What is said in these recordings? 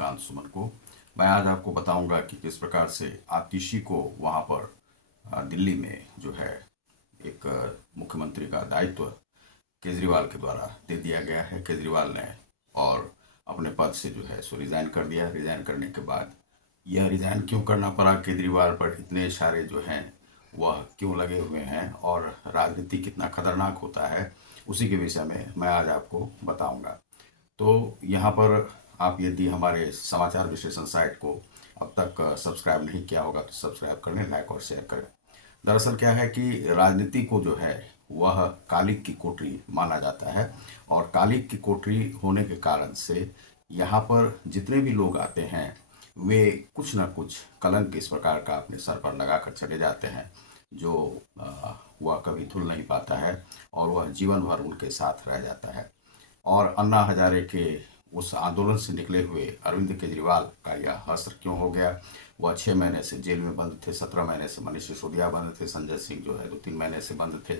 रजनीकांत सुमन को। मैं आज आपको बताऊंगा कि किस प्रकार से आतिशी को वहां पर दिल्ली में जो है एक मुख्यमंत्री का दायित्व केजरीवाल के द्वारा दे दिया गया है। केजरीवाल ने और अपने पद से जो है सो रिजाइन कर दिया। रिजाइन करने के बाद यह रिजाइन क्यों करना पड़ा, केजरीवाल पर इतने इशारे जो हैं वह क्यों लगे हुए हैं और राजनीति कितना खतरनाक होता है, उसी के विषय में मैं आज आपको बताऊंगा। तो यहाँ पर आप यदि हमारे समाचार विश्लेषण साइट को अब तक सब्सक्राइब नहीं किया होगा तो सब्सक्राइब कर लें, लाइक और शेयर करें। दरअसल क्या है कि राजनीति को जो है वह कालिक की कोठरी माना जाता है और कालिक की कोठरी होने के कारण से यहाँ पर जितने भी लोग आते हैं वे कुछ न कुछ कलंक इस प्रकार का अपने सर पर लगा कर चले जाते हैं जो वह कभी धुल नहीं पाता है और वह जीवन भर उनके साथ रह जाता है। और अन्ना हजारे के उस आंदोलन से निकले हुए अरविंद केजरीवाल का यह असर क्यों हो गया। वह 6 महीने से जेल में बंद थे, 17 महीने से मनीष सिसोदिया बंद थे, संजय सिंह जो है 2-3 महीने से बंद थे।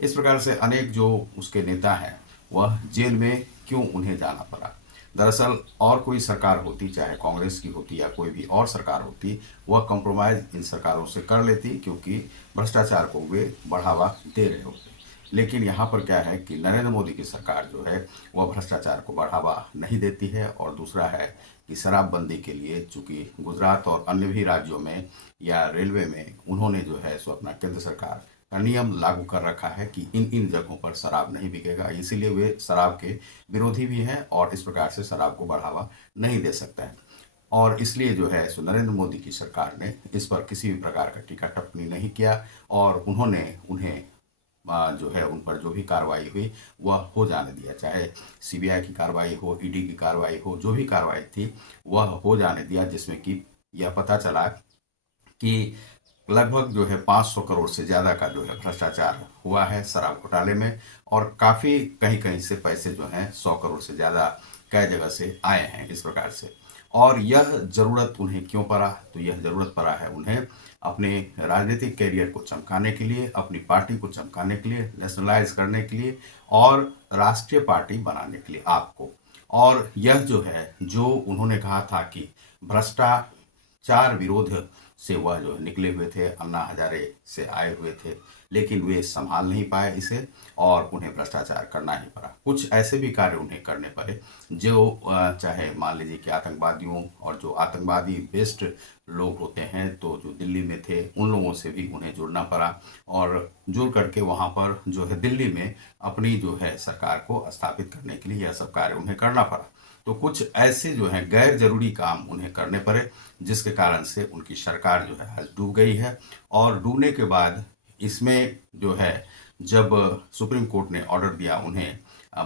इस प्रकार से अनेक जो उसके नेता हैं वह जेल में क्यों उन्हें जाना पड़ा। दरअसल और कोई सरकार होती, चाहे कांग्रेस की होती या कोई भी और सरकार होती, वह कॉम्प्रोमाइज इन सरकारों से कर लेती क्योंकि भ्रष्टाचार को वे बढ़ावा दे रहे होते। लेकिन यहाँ पर क्या है कि नरेंद्र मोदी की सरकार जो है वह भ्रष्टाचार को बढ़ावा नहीं देती है। और दूसरा है कि शराबबंदी के लिए चूंकि गुजरात और अन्य भी राज्यों में या रेलवे में उन्होंने जो है सो अपना केंद्र सरकार का नियम लागू कर रखा है कि इन इन जगहों पर शराब नहीं बिकेगा, इसीलिए वे शराब के विरोधी भी हैं और इस प्रकार से शराब को बढ़ावा नहीं दे सकते हैं। और इसलिए जो है सो नरेंद्र मोदी की सरकार ने इस पर किसी भी प्रकार का टीका टिप्पणी नहीं किया और उन्होंने उन्हें जो है उन पर जो भी कार्रवाई हुई वह हो जाने दिया, चाहे सीबीआई की कार्रवाई हो, ईडी की कार्रवाई हो, जो भी कार्रवाई थी वह हो जाने दिया, जिसमें कि यह पता चला कि लगभग जो है 500 करोड़ से ज़्यादा का जो है भ्रष्टाचार हुआ है शराब घोटाले में और काफ़ी कहीं कहीं से पैसे जो हैं 100 करोड़ से ज़्यादा कई जगह से आए हैं इस प्रकार से। और यह ज़रूरत उन्हें क्यों पड़ा, तो यह ज़रूरत पड़ा है उन्हें अपने राजनीतिक कैरियर को चमकाने के लिए, अपनी पार्टी को चमकाने के लिए, नेशनलाइज करने के लिए और राष्ट्रीय पार्टी बनाने के लिए आपको। और यह जो है जो उन्होंने कहा था कि भ्रष्टाचार विरोध से वह जो निकले हुए थे, अन्ना हजारे से आए हुए थे, लेकिन वे संभाल नहीं पाए इसे और उन्हें भ्रष्टाचार करना ही पड़ा। कुछ ऐसे भी कार्य उन्हें करने पड़े जो चाहे मान लीजिए कि आतंकवादियों और जो आतंकवादी बेस्ड लोग होते हैं तो जो दिल्ली में थे उन लोगों से भी उन्हें जुड़ना पड़ा और जुड़ करके वहाँ पर जो है दिल्ली में अपनी जो है सरकार को स्थापित करने के लिए यह सब कार्य उन्हें करना पड़ा। तो कुछ ऐसे जो है गैर जरूरी काम उन्हें करने पड़े जिसके कारण से उनकी सरकार जो है आज डूब गई है। और डूबने के बाद इसमें जो है जब सुप्रीम कोर्ट ने ऑर्डर दिया उन्हें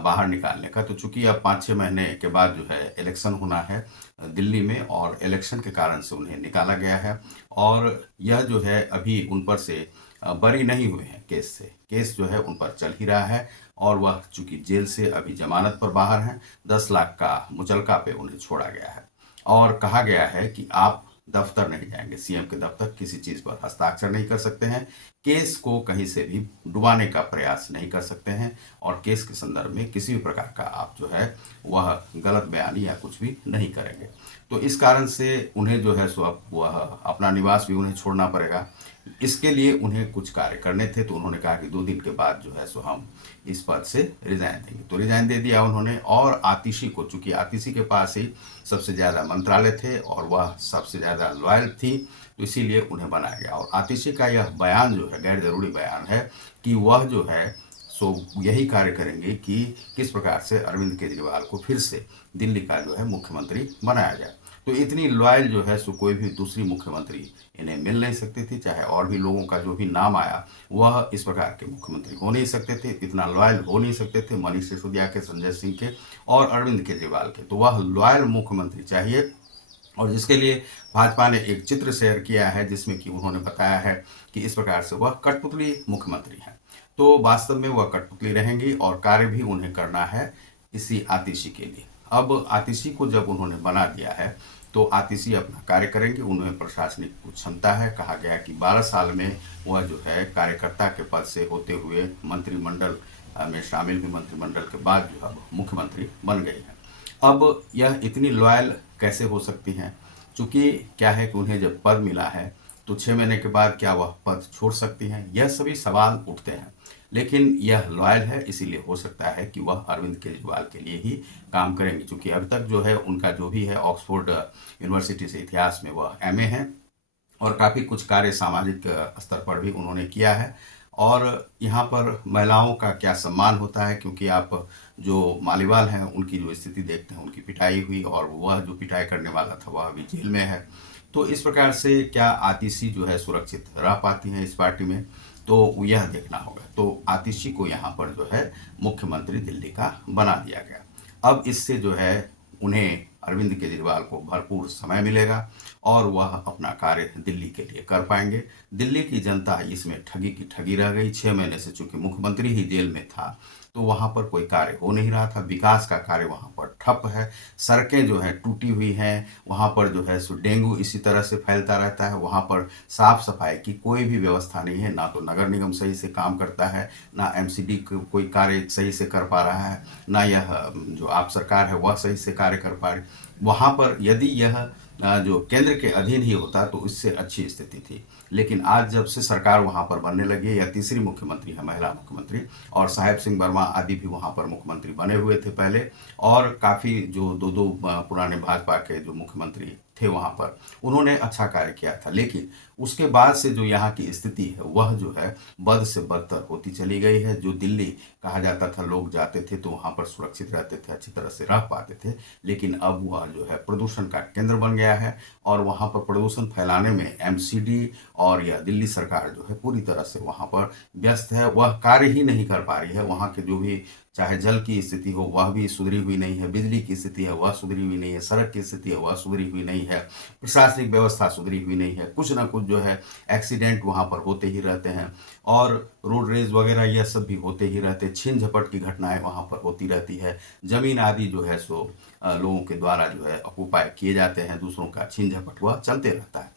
बाहर निकालने का, तो चूंकि अब 5-6 महीने के बाद जो है इलेक्शन होना है दिल्ली में और इलेक्शन के कारण से उन्हें निकाला गया है और यह जो है अभी उन पर से बरी नहीं हुए हैं केस से। केस जो है उन पर चल ही रहा है और वह चूंकि जेल से अभी जमानत पर बाहर हैं, 10 लाख का मुचलका पे उन्हें छोड़ा गया है और कहा गया है कि आप दफ्तर नहीं जाएंगे, सीएम के दफ्तर, किसी चीज पर हस्ताक्षर नहीं कर सकते हैं, केस को कहीं से भी डुबाने का प्रयास नहीं कर सकते हैं और केस के संदर्भ में किसी भी प्रकार का आप जो है वह गलत बयानी या कुछ भी नहीं करेंगे। तो इस कारण से उन्हें जो है सो अब वह अपना निवास भी उन्हें छोड़ना पड़ेगा। इसके लिए उन्हें कुछ कार्य करने थे तो उन्होंने कहा कि 2 दिन के बाद जो है सो हम इस पद से रिजाइन देंगे, तो रिजाइन दे दिया उन्होंने। और आतिशी को, चूंकि आतिशी के पास ही सबसे ज़्यादा मंत्रालय थे और वह सबसे ज़्यादा लॉयल थी, तो इसीलिए उन्हें बनाया गया। और आतिशी का यह बयान जो है गैर जरूरी बयान है कि वह जो है सो यही कार्य करेंगे कि किस प्रकार से अरविंद केजरीवाल को फिर से दिल्ली का जो है मुख्यमंत्री बनाया जाए। तो इतनी लॉयल जो है सो कोई भी दूसरी मुख्यमंत्री इन्हें मिल नहीं सकती थी, चाहे और भी लोगों का जो भी नाम आया वह इस प्रकार के मुख्यमंत्री हो नहीं सकते थे, इतना लॉयल हो नहीं सकते थे मनीष सिसोदिया के, संजय सिंह के और अरविंद केजरीवाल के। तो वह लॉयल मुख्यमंत्री चाहिए और जिसके लिए भाजपा ने एक चित्र शेयर किया है जिसमें कि उन्होंने बताया है कि इस प्रकार से वह कठपुतली मुख्यमंत्री हैं। तो वास्तव में वह कठपुतली रहेंगी और कार्य भी उन्हें करना है इसी आतिशी के लिए। अब आतिशी को जब उन्होंने बना दिया है तो आतिशी अपना कार्य करेंगे, उन्हें प्रशासनिक कुछ क्षमता है। कहा गया कि 12 साल में वह जो है कार्यकर्ता के पद से होते हुए मंत्रिमंडल में शामिल हुई, मंत्रिमंडल के बाद जो है मुख्यमंत्री बन गई है। अब यह इतनी लॉयल कैसे हो सकती हैं? चूँकि क्या है कि उन्हें जब पद मिला है तो 6 महीने के बाद क्या वह पद छोड़ सकती हैं? यह सभी सवाल उठते हैं। लेकिन यह लॉयल है, इसीलिए हो सकता है कि वह अरविंद केजरीवाल के लिए ही काम करेंगे, क्योंकि अब तक जो है उनका जो भी है ऑक्सफोर्ड यूनिवर्सिटी से इतिहास में वह एमए है और काफ़ी कुछ कार्य सामाजिक स्तर पर भी उन्होंने किया है। और यहाँ पर महिलाओं का क्या सम्मान होता है, क्योंकि आप जो मालीवाल हैं उनकी जो स्थिति देखते हैं, उनकी पिटाई हुई और वह जो पिटाई करने वाला था वह अभी जेल में है। तो इस प्रकार से क्या आतिशी जो है सुरक्षित रह पाती हैं इस पार्टी में, तो यह देखना होगा। तो आतिशी को यहाँ पर जो है मुख्यमंत्री दिल्ली का बना दिया गया। अब इससे जो है उन्हें अरविंद केजरीवाल को भरपूर समय मिलेगा और वह अपना कार्य दिल्ली के लिए कर पाएंगे। दिल्ली की जनता इसमें ठगी की ठगी रह गई। 6 महीने से चूंकि मुख्यमंत्री ही जेल में था तो वहाँ पर कोई कार्य हो नहीं रहा था, विकास का कार्य वहाँ पर ठप है, सड़कें जो है टूटी हुई हैं, वहाँ पर जो है सो डेंगू इसी तरह से फैलता रहता है, वहाँ पर साफ सफाई की कोई भी व्यवस्था नहीं है, ना तो नगर निगम सही से काम करता है, ना एमसीडी कोई कार्य सही से कर पा रहा है, ना यह जो आप सरकार है वह सही से कार्य कर पा रही। वहाँ पर यदि यह जो केंद्र के अधीन ही होता तो इससे अच्छी स्थिति थी, लेकिन आज जब से सरकार वहाँ पर बनने लगी है, या तीसरी मुख्यमंत्री है महिला मुख्यमंत्री, और साहेब सिंह वर्मा आदि भी वहाँ पर मुख्यमंत्री बने हुए थे पहले, और काफ़ी जो दो पुराने भाजपा के जो मुख्यमंत्री थे वहाँ पर उन्होंने अच्छा कार्य किया था, लेकिन उसके बाद से जो यहाँ की स्थिति है वह जो है बद से बदतर होती चली गई है। जो दिल्ली कहा जाता था लोग जाते थे तो वहाँ पर सुरक्षित रहते थे, अच्छी तरह से रह पाते थे, लेकिन अब वह जो है प्रदूषण का केंद्र बन गया है और वहाँ पर प्रदूषण फैलाने में एमसीडी और यह दिल्ली सरकार जो है पूरी तरह से वहाँ पर व्यस्त है, वह कार्य ही नहीं कर पा रही है। वहाँ के जो भी चाहे जल की स्थिति हो वह भी सुधरी हुई नहीं है, बिजली की स्थिति है वह सुधरी हुई नहीं है, सड़क की स्थिति है वह सुधरी हुई नहीं है, प्रशासनिक व्यवस्था सुधरी हुई नहीं है, कुछ ना कुछ जो है एक्सीडेंट वहाँ पर होते ही रहते हैं और रोड रेज वगैरह यह सब भी होते ही रहते, छीन झपट की घटनाएं वहाँ पर होती रहती है, जमीन आदि जो है सो लोगों के द्वारा जो है ऑक्युपाई किए जाते हैं, दूसरों का छीन झपट वह चलते रहता है।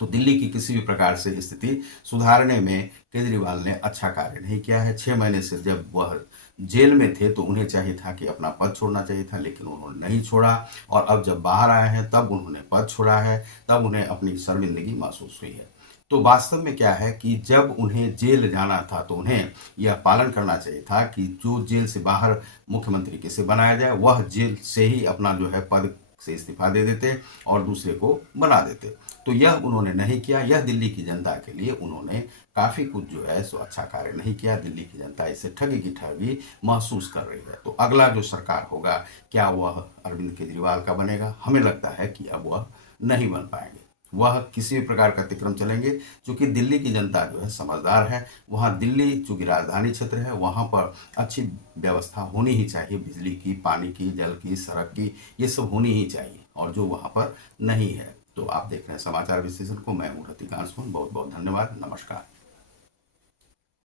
तो दिल्ली की किसी भी प्रकार से स्थिति सुधारने में केजरीवाल ने अच्छा कार्य नहीं किया है। 6 महीने से जब वह जेल में थे तो उन्हें चाहिए था कि अपना पद छोड़ना चाहिए था, लेकिन उन्होंने नहीं छोड़ा, और अब जब बाहर आए हैं तब उन्होंने पद छोड़ा है, तब उन्हें अपनी शर्मिंदगी महसूस हुई है। तो वास्तव में क्या है कि जब उन्हें जेल जाना था तो उन्हें यह पालन करना चाहिए था कि जो जेल से बाहर मुख्यमंत्री किसे बनाया जाए वह जेल से ही अपना जो है पद से इस्तीफा दे देते और दूसरे को बना देते। तो यह उन्होंने नहीं किया। यह दिल्ली की जनता के लिए उन्होंने काफ़ी कुछ जो है सो अच्छा कार्य नहीं किया। दिल्ली की जनता इससे ठगी की ठगी महसूस कर रही है। तो अगला जो सरकार होगा क्या वह अरविंद केजरीवाल का बनेगा? हमें लगता है कि अब वह नहीं बन पाएंगे, वह किसी भी प्रकार का अतिक्रम चलेंगे, क्योंकि दिल्ली की जनता जो है समझदार है। वहाँ दिल्ली चूँकि राजधानी क्षेत्र है, वहाँ पर अच्छी व्यवस्था होनी ही चाहिए, बिजली की, पानी की, जल की, सड़क की, ये सब होनी ही चाहिए, और जो वहाँ पर नहीं है। तो आप देख रहे हैं समाचार विश्लेषण को, मैं हूँ रतिकांत सुमन। बहुत बहुत धन्यवाद, नमस्कार।